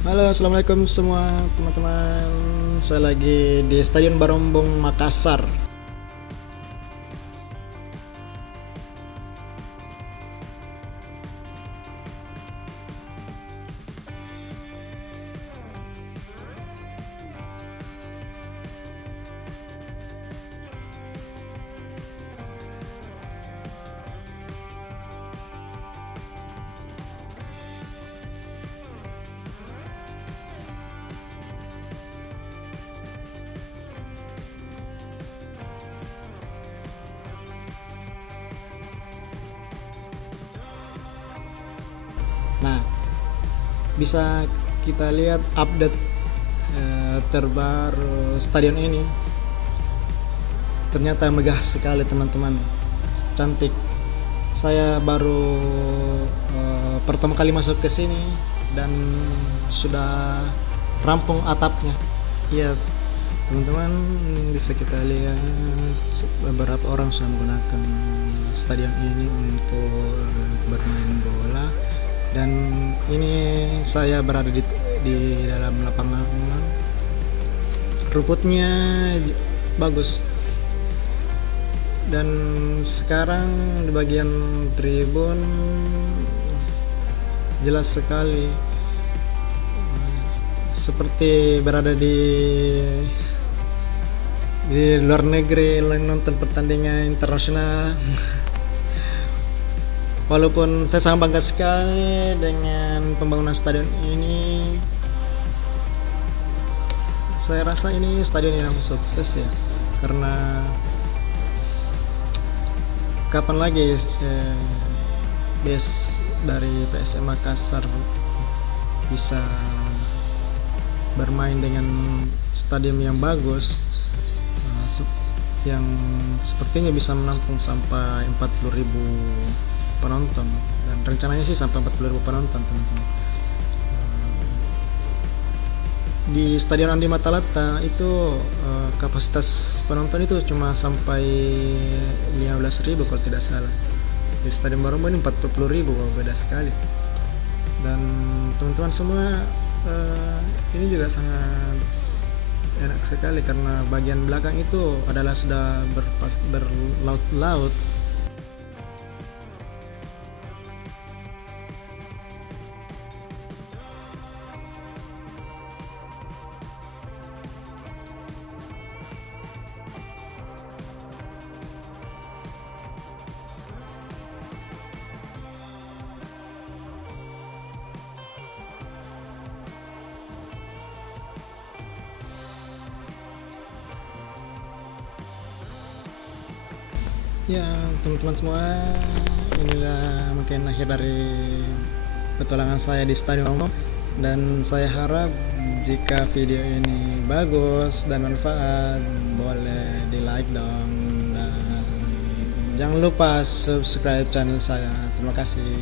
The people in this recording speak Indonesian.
Halo, assalamualaikum semua teman-teman. Saya lagi di Stadion Barombong Makassar. Nah, bisa kita lihat update terbaru stadion ini. Ternyata megah sekali teman-teman, cantik. Saya baru pertama kali masuk ke sini dan sudah rampung atapnya. Iya, teman-teman, bisa kita lihat beberapa orang sudah menggunakan stadion ini untuk bermain bola. Dan ini saya berada di dalam lapangan, rumputnya bagus. Dan sekarang di bagian tribun jelas sekali, seperti berada di luar negeri, nonton pertandingan internasional. Walaupun saya sangat bangga sekali dengan pembangunan stadion ini, saya rasa ini stadion yang sukses ya, karena kapan lagi base dari PSM Makassar bisa bermain dengan stadion yang bagus, yang sepertinya bisa menampung sampai 40.000 penonton, dan rencananya sih sampai 40.000 penonton teman-teman. Di Stadion Andi Matalata itu kapasitas penonton itu cuma sampai 15.000 kalau tidak salah. Di Stadion Barombong ini 40.000, wow, beda sekali. Dan teman-teman semua, ini juga sangat enak sekali karena bagian belakang itu adalah sudah berlaut-laut. Ya, teman-teman semua, inilah mungkin akhir dari petualangan saya di Stadion Barombong, dan saya harap jika video ini bagus dan manfaat, boleh di like dong, dan jangan lupa subscribe channel saya. Terima kasih.